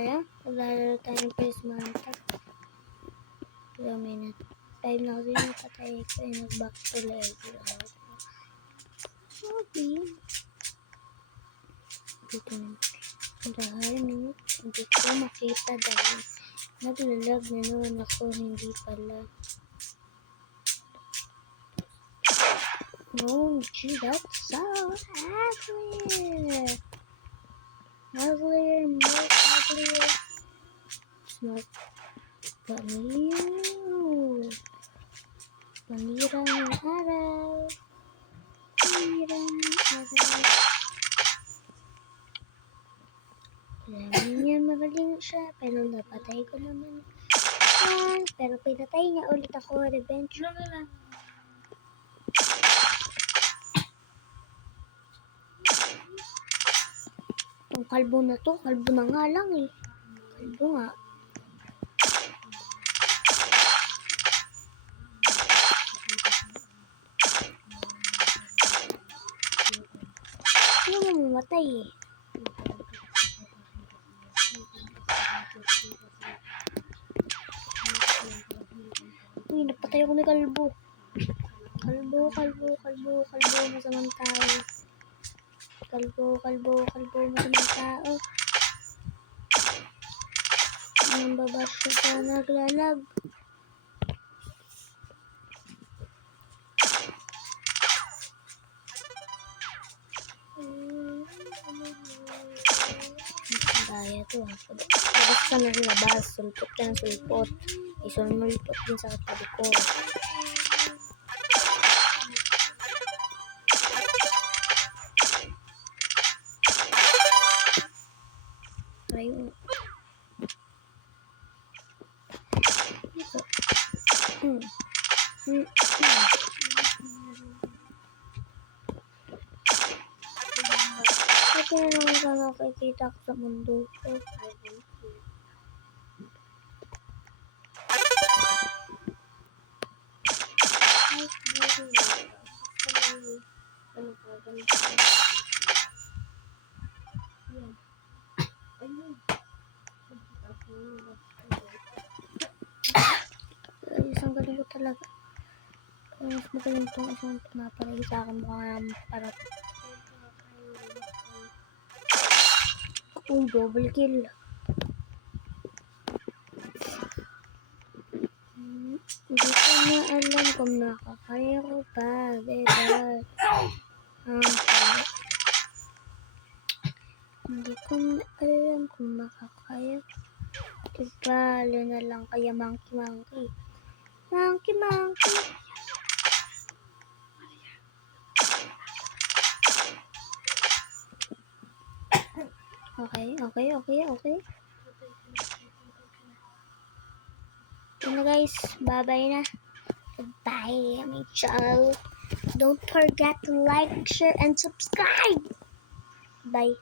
Ayan, maglalaro tayo ng first manta. 2 minutes. 5 na kasi yung patay ko ay nag-back to level. Okay. Dito na. Dahil hindi ko makita dahil naglalag na naman ako, hindi pala. Oh, gee, that's so ugly. Uglier, more uglier. It's not funny. Panira ng araw. Panira ng araw. Alam niya magaling siya, pero napatay ko naman. Yan, pero pinatay niya ulit ako. Revenge. Itong kalbo na to, kalbo na nga lang eh. Kalbo nga. Hindi mo mamatay eh. Uy, napatay ako ni kalbo. Kalbo, masamang tao. Kalbo, masamang tao. Ang babas siya sa naglalag. Daya to ha. Labas ka na labas. Sulpot ka ng sulpot. Isulmulpot din sa katabi ko. Ayun. Kaya naman ka nakikita ko sa mundo ko. Isang galing ko talaga. Mas magaling itong isang pinapalagi sa akin mukha naman para double kill. Hindi ko na alam kung makakaya ko pa. Hindi ko na alam kung makakaya ko. Ibalo na lang kaya monkey. Monkey. Okay. Yun na guys, bye-bye na. Goodbye, my channel. Don't forget to like, share, and subscribe. Bye.